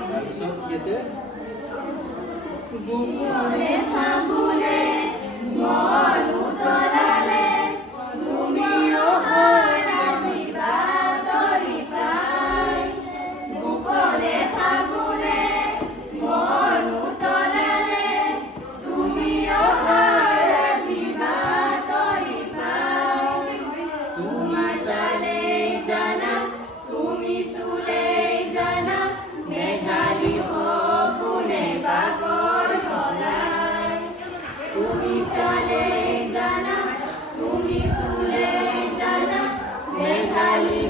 তাৰপিছত কি আছে? গোপনে ফাগুনে মন উতলালে তুমি অহাৰ আজি বাতৰি পাই। গোপনে ফাগুনে মন উতলালে তুমি অহাৰ আজি বাতৰি পাই। তোমাৰ চালেই জানা তুমি চুলেই জানা মেঘালী সপোনে বাগৰ চলাই। তুমি চালেই জানা তুমি চুলেই জানা মেঘালী